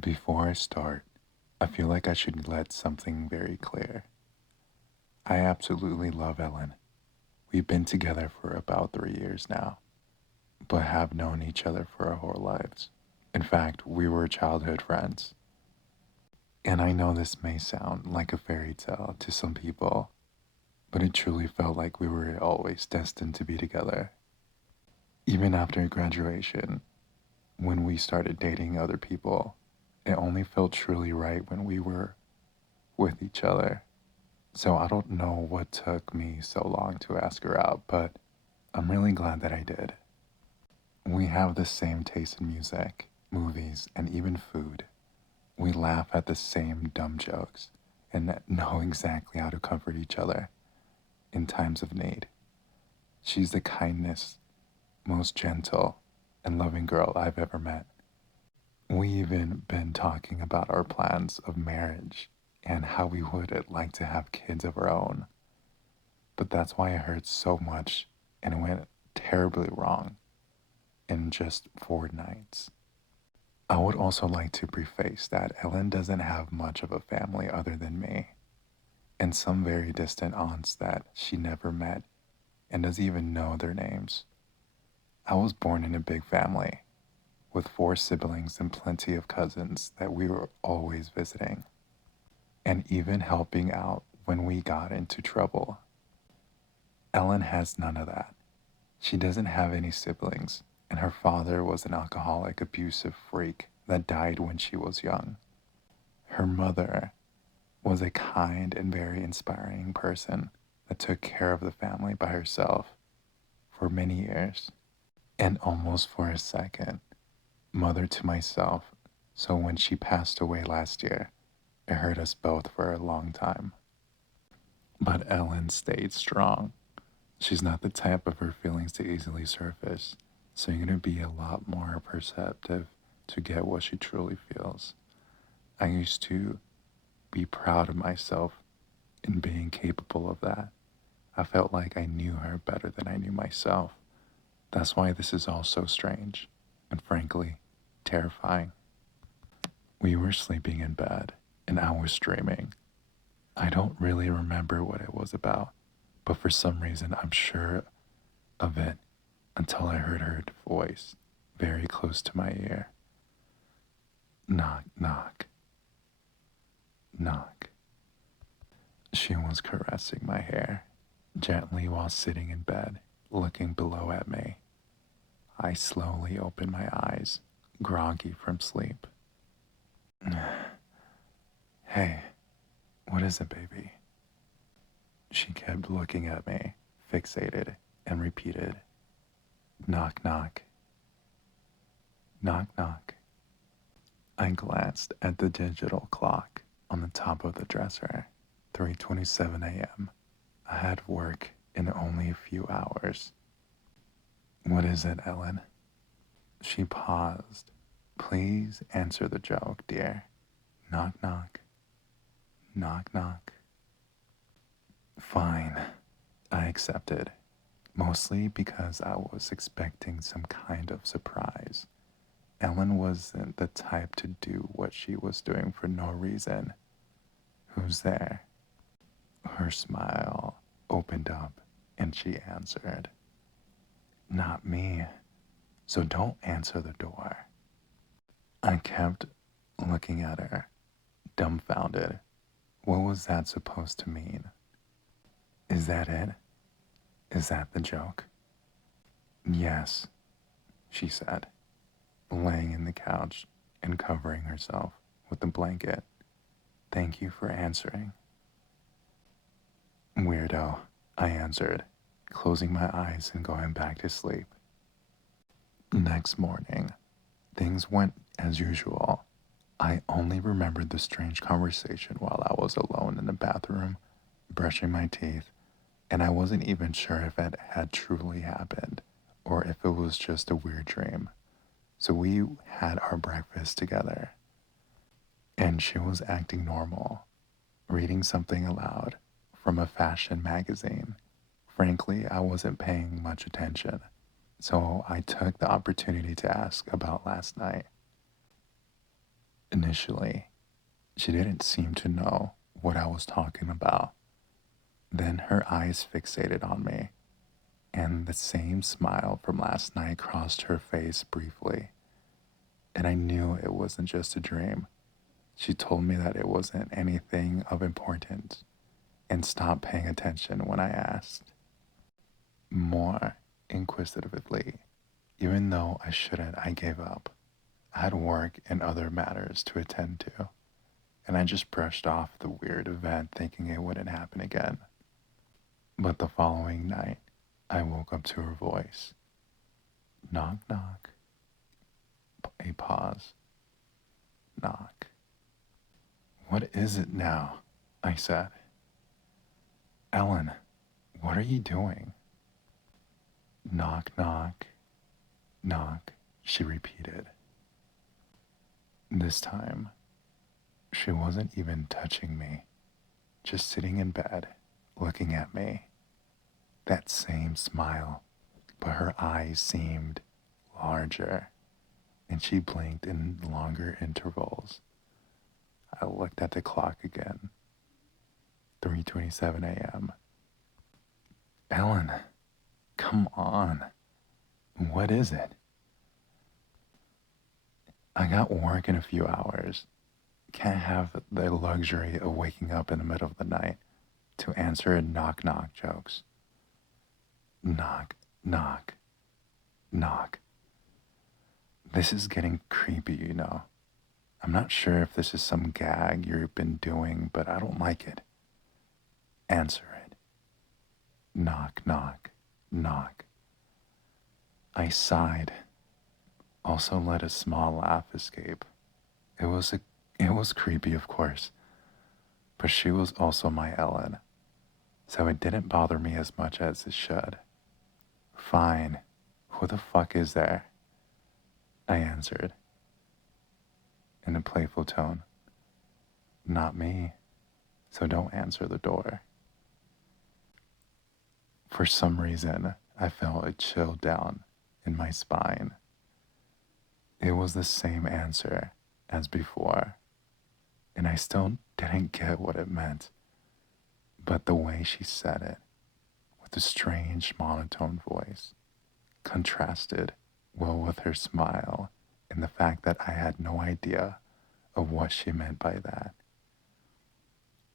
Before I start, I feel like I should let something very clear. I absolutely love Ellen. We've been together for about 3 years now, but have known each other for our whole lives. In fact, we were childhood friends. And I know this may sound like a fairy tale to some people, but it truly felt like we were always destined to be together. Even after graduation, when we started dating other people, it only felt truly right when we were with each other. So I don't know what took me so long to ask her out, but I'm really glad that I did. We have the same taste in music, movies, and even food. We laugh at the same dumb jokes and know exactly how to comfort each other in times of need. She's the kindest, most gentle, and loving girl I've ever met. We even been talking about our plans of marriage and how we would like to have kids of our own. But that's why it hurt so much and it went terribly wrong in just 4 nights. I would also like to preface that Ellen doesn't have much of a family other than me, and some very distant aunts that she never met and doesn't even know their names. I was born in a big family with 4 siblings and plenty of cousins that we were always visiting and even helping out when we got into trouble. Ellen has none of that. She doesn't have any siblings, and her father was an alcoholic, abusive freak that died when she was young. Her mother was a kind and very inspiring person that took care of the family by herself for many years, and almost for a second, mother to myself. So when she passed away last year, it hurt us both for a long time. But Ellen stayed strong. She's not the type of her feelings to easily surface, so you're going to be a lot more perceptive to get what she truly feels. I used to be proud of myself in being capable of that. I felt like I knew her better than I knew myself. That's why this is all so strange and frankly terrifying. We were sleeping in bed and I was dreaming. I don't really remember what it was about, but for some reason I'm sure of it until I heard her voice very close to my ear. Knock, knock, knock. She was caressing my hair gently while sitting in bed, looking below at me. I slowly opened my eyes, groggy from sleep. Hey, what is it, baby? She kept looking at me, fixated, and repeated, knock, knock, knock, knock. I glanced at the digital clock on the top of the dresser. 3:27 a.m. I had work in only a few hours. What is it, Ellen? She paused. Please answer the joke, dear. Knock, knock. Knock, knock. Fine, I accepted, mostly because I was expecting some kind of surprise. Ellen wasn't the type to do what she was doing for no reason. Who's there? Her smile opened up and she answered, not me, so don't answer the door. I kept looking at her, dumbfounded. What was that supposed to mean? Is that it? Is that the joke? Yes, she said, laying in the couch and covering herself with a blanket. Thank you for answering. Weirdo, I answered, closing my eyes and going back to sleep. Next morning, things went as usual. I only remembered the strange conversation while I was alone in the bathroom, brushing my teeth, and I wasn't even sure if it had truly happened or if it was just a weird dream. So we had our breakfast together, and she was acting normal, reading something aloud from a fashion magazine. Frankly, I wasn't paying much attention, so I took the opportunity to ask about last night. Initially, she didn't seem to know what I was talking about. Then her eyes fixated on me, and the same smile from last night crossed her face briefly. And I knew it wasn't just a dream. She told me that it wasn't anything of importance and stopped paying attention when I asked. More inquisitively, even though I shouldn't, I gave up. I had work and other matters to attend to, and I just brushed off the weird event thinking it wouldn't happen again. But the following night, I woke up to her voice. Knock, knock. A pause. Knock. What is it now? I said. Ellen, what are you doing? Knock, knock. Knock, she repeated. This time, she wasn't even touching me, just sitting in bed, looking at me. That same smile, but her eyes seemed larger, and she blinked in longer intervals. I looked at the clock again. 3:27 a.m. Ellen, come on. What is it? I got work in a few hours. Can't have the luxury of waking up in the middle of the night to answer knock knock jokes. Knock, knock, knock. This is getting creepy, you know. I'm not sure if this is some gag you've been doing, but I don't like it. Answer it. Knock, knock, knock. I sighed, also let a small laugh escape. It was creepy, of course, but she was also my Ellen, so it didn't bother me as much as it should. Fine, who the fuck is there? I answered, in a playful tone. Not me, so don't answer the door. For some reason, I felt a chill down in my spine. It was the same answer as before, and I still didn't get what it meant. But the way she said it, with a strange monotone voice, contrasted well with her smile and the fact that I had no idea of what she meant by that.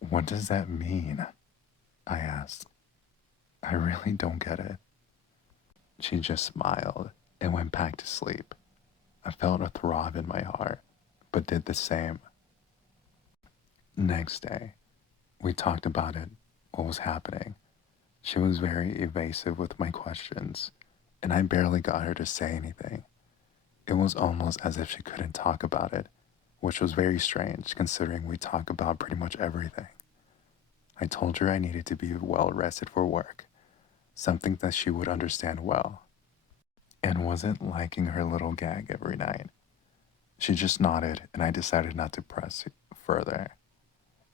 What does that mean? I asked. I really don't get it. She just smiled and went back to sleep. I felt a throb in my heart, but did the same. Next day, we talked about it, what was happening. She was very evasive with my questions, and I barely got her to say anything. It was almost as if she couldn't talk about it, which was very strange considering we talk about pretty much everything. I told her I needed to be well rested for work, something that she would understand well, and wasn't liking her little gag every night. She just nodded, and I decided not to press further,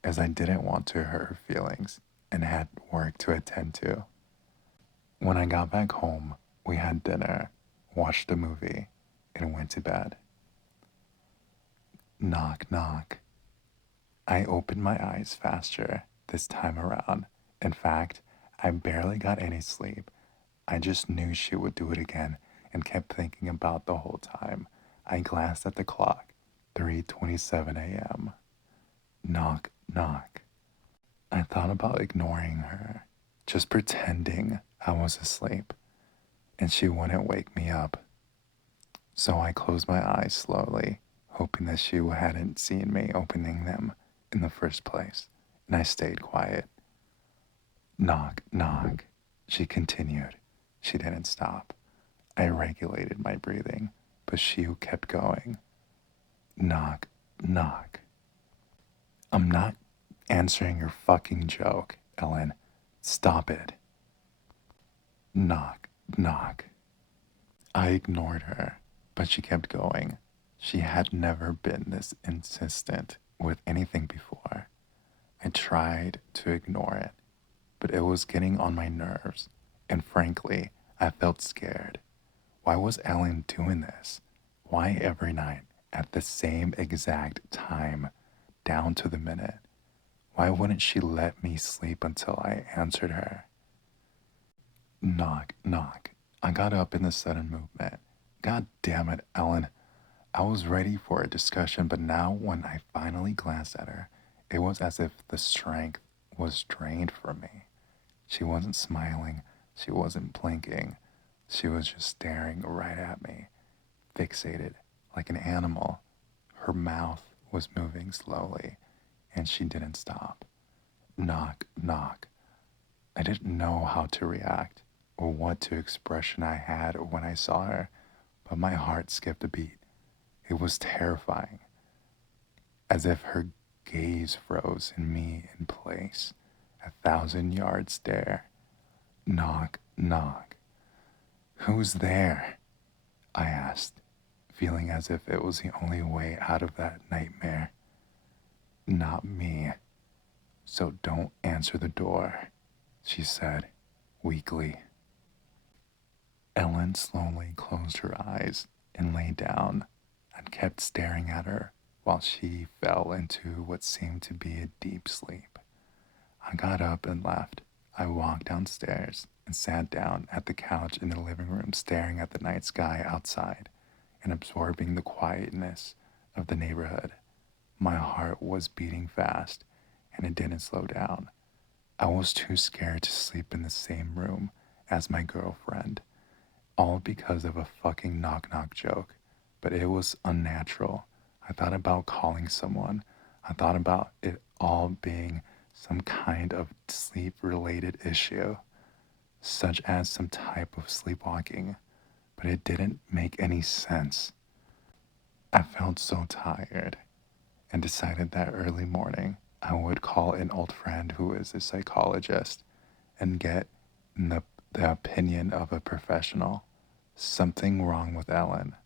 as I didn't want to hurt her feelings and had work to attend to. When I got back home, we had dinner, watched a movie, and went to bed. Knock, knock. I opened my eyes faster this time around. In fact, I barely got any sleep. I just knew she would do it again and kept thinking about the whole time. I glanced at the clock, 3:27 a.m. Knock, knock. I thought about ignoring her, just pretending I was asleep, and she wouldn't wake me up. So I closed my eyes slowly, hoping that she hadn't seen me opening them in the first place, and I stayed quiet. Knock, knock, she continued. She didn't stop. I regulated my breathing, but she kept going. Knock, knock. I'm not answering your fucking joke, Ellen. Stop it. Knock, knock. I ignored her, but she kept going. She had never been this insistent with anything before. I tried to ignore it, but it was getting on my nerves, and frankly, I felt scared. Why was Ellen doing this? Why every night, at the same exact time, down to the minute. Why wouldn't she let me sleep until I answered her? Knock, knock. I got up in the sudden movement. God damn it, Ellen. I was ready for a discussion, but now when I finally glanced at her, it was as if the strength was drained from me. She wasn't smiling, she wasn't blinking, she was just staring right at me, fixated like an animal. Her mouth was moving slowly, and she didn't stop. Knock, knock. I didn't know how to react or what to expression I had when I saw her, but my heart skipped a beat. It was terrifying, as if her gaze froze in me in place, 1,000 yard stare. Knock, knock. Who's there? I asked, feeling as if it was the only way out of that nightmare. Not me. So don't answer the door, she said, weakly. Ellen slowly closed her eyes and lay down and kept staring at her while she fell into what seemed to be a deep sleep. I got up and left. I walked downstairs and sat down at the couch in the living room, staring at the night sky outside and absorbing the quietness of the neighborhood. My heart was beating fast, and it didn't slow down. I was too scared to sleep in the same room as my girlfriend, all because of a fucking knock knock joke. But it was unnatural. I thought about calling someone. I thought about it all being some kind of sleep related issue, such as some type of sleepwalking, but it didn't make any sense. I felt so tired and decided that early morning I would call an old friend who is a psychologist and get the opinion of a professional. Something wrong with Ellen.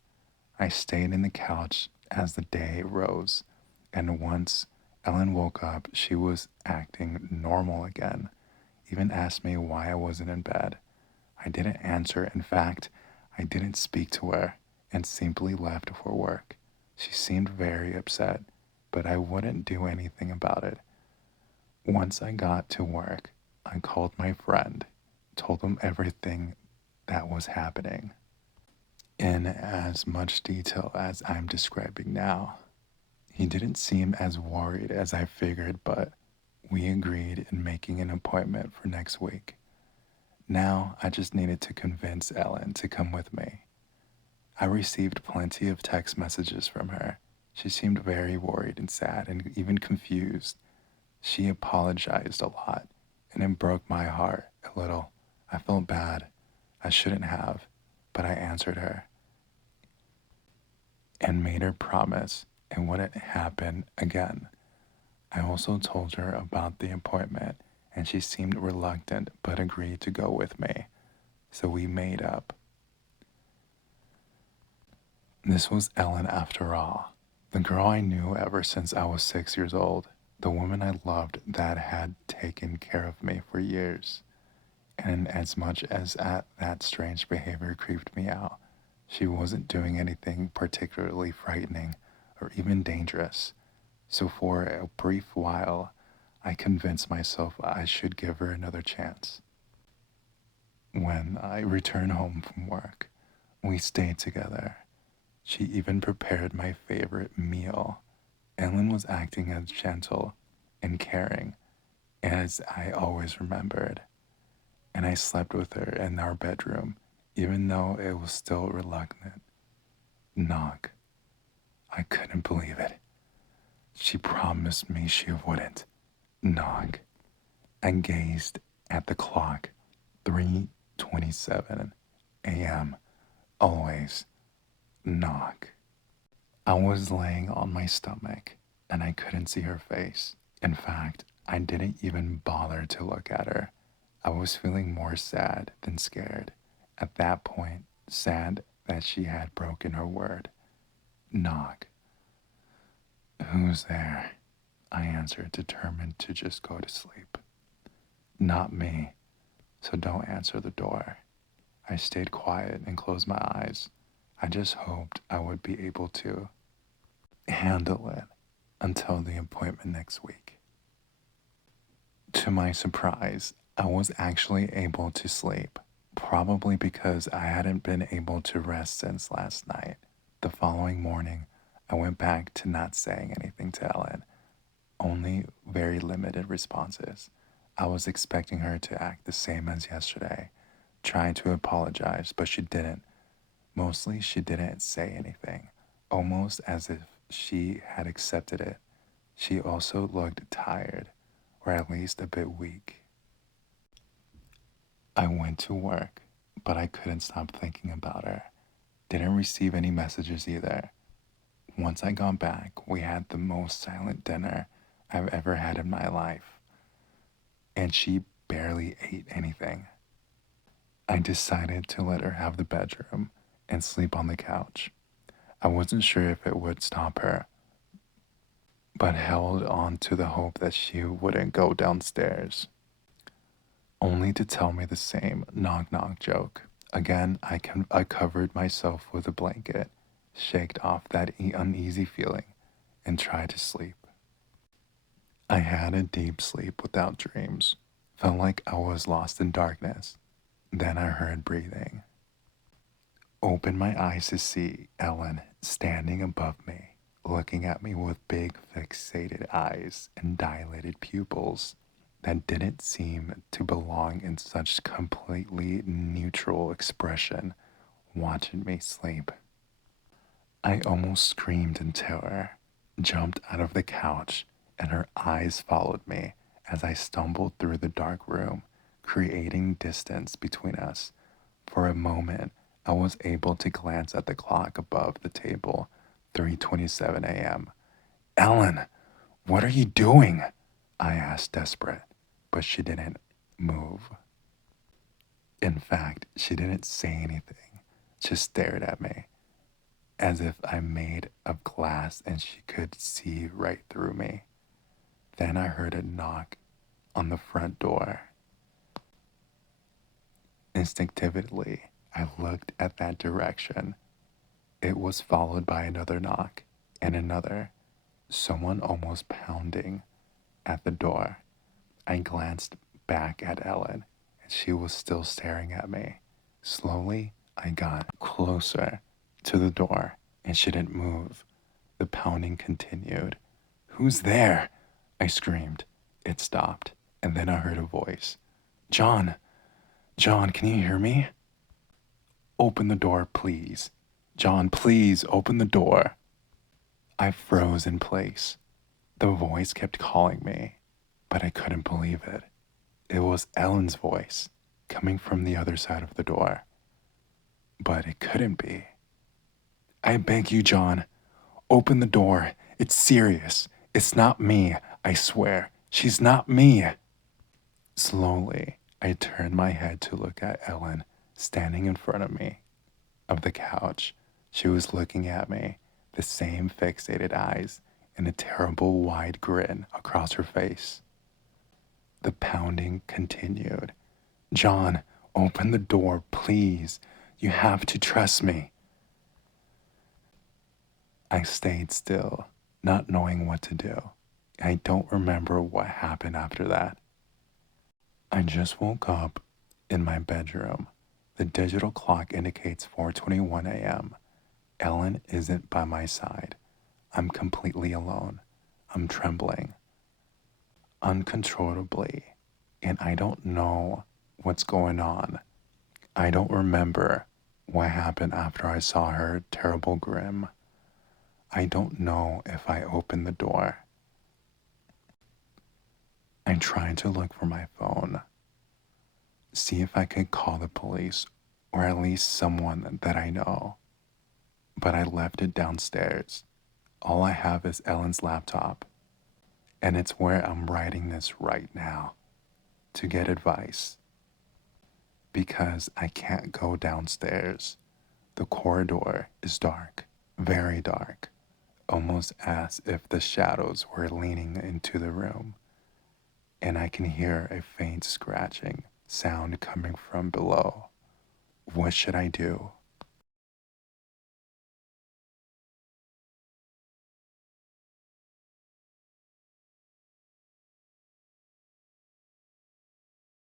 I stayed in the couch as the day rose, and once Ellen woke up, she was acting normal again, even asked me why I wasn't in bed. I didn't answer. In fact, I didn't speak to her and simply left for work. She seemed very upset, but I wouldn't do anything about it. Once I got to work, I called my friend, told him everything that was happening in as much detail as I'm describing now. He didn't seem as worried as I figured, but we agreed in making an appointment for next week. Now I just needed to convince Ellen to come with me. I received plenty of text messages from her. She seemed very worried and sad and even confused. She apologized a lot, and it broke my heart a little. I felt bad. I shouldn't have, but I answered her and made her promise it wouldn't happen again. I also told her about the appointment, and she seemed reluctant but agreed to go with me. So we made up. This was Ellen after all, the girl I knew ever since I was 6 years old, the woman I loved that had taken care of me for years. And as much as that strange behavior creeped me out, she wasn't doing anything particularly frightening or even dangerous. So for a brief while, I convinced myself I should give her another chance. When I returned home from work, we stayed together. She even prepared my favorite meal. Ellen was acting as gentle and caring as I always remembered, and I slept with her in our bedroom, even though it was still reluctant. Knock. I couldn't believe it. She promised me she wouldn't. Knock. I gazed at the clock. 3:27 a.m. Always. Knock. I was laying on my stomach and I couldn't see her face. In fact, I didn't even bother to look at her. I was feeling more sad than scared. At that point, sad that she had broken her word. Knock. Who's there? I answered, determined to just go to sleep. Not me, so don't answer the door. I stayed quiet and closed my eyes. I just hoped I would be able to. handle it until the appointment next week. To my surprise, I was actually able to sleep, probably because I hadn't been able to rest since last night. The following morning, I went back to not saying anything to Ellen, only very limited responses. I was expecting her to act the same as yesterday, trying to apologize, but she didn't. Mostly, she didn't say anything, almost as if she had accepted it. She also looked tired, or at least a bit weak. I went to work, but I couldn't stop thinking about her. Didn't receive any messages either. Once I got back, we had the most silent dinner I've ever had in my life, and she barely ate anything. I decided to let her have the bedroom and sleep on the couch. I wasn't sure if it would stop her, but held on to the hope that she wouldn't go downstairs, only to tell me the same knock knock joke. Again, I covered myself with a blanket, shaked off that uneasy feeling, and tried to sleep. I had a deep sleep without dreams. Felt like I was lost in darkness. Then I heard breathing. Opened my eyes to see Ellen standing above me, looking at me with big fixated eyes and dilated pupils that didn't seem to belong in such completely neutral expression, watching me sleep. I almost screamed in terror, jumped out of the couch, and her eyes followed me as I stumbled through the dark room, creating distance between us. For a moment, I was able to glance at the clock above the table, 3:27 a.m. Ellen, what are you doing? I asked, desperate, but she didn't move. In fact, she didn't say anything, just stared at me, as if I'm made of glass and she could see right through me. Then I heard a knock on the front door. Instinctively, I looked at that direction. It was followed by another knock and another, someone almost pounding at the door. I glanced back at Ellen, and she was still staring at me. Slowly, I got closer to the door, and she didn't move. The pounding continued. Who's there? I screamed. It stopped, and then I heard a voice. John, John, can you hear me? Open the door, please. John, please open the door. I froze in place. The voice kept calling me, but I couldn't believe it. It was Ellen's voice, coming from the other side of the door. But it couldn't be. I beg you, John, open the door. It's serious. It's not me, I swear. She's not me. Slowly, I turned my head to look at Ellen standing in front of me, of the couch. She was looking at me, the same fixated eyes and a terrible wide grin across her face. The pounding continued. John, open the door, please. You have to trust me. I stayed still, not knowing what to do. I don't remember what happened after that. I just woke up in my bedroom. The digital clock indicates 4:21 a.m. Ellen isn't by my side. I'm completely alone. I'm trembling uncontrollably, and I don't know what's going on. I don't remember what happened after I saw her terrible grin. I don't know if I opened the door. I tried to look for my phone, see if I could call the police or at least someone that I know, but I left it downstairs. All I have is Ellen's laptop, and it's where I'm writing this right now to get advice because I can't go downstairs. The corridor is dark, very dark, almost as if the shadows were leaning into the room, and I can hear a faint scratching sound coming from below. What should I do?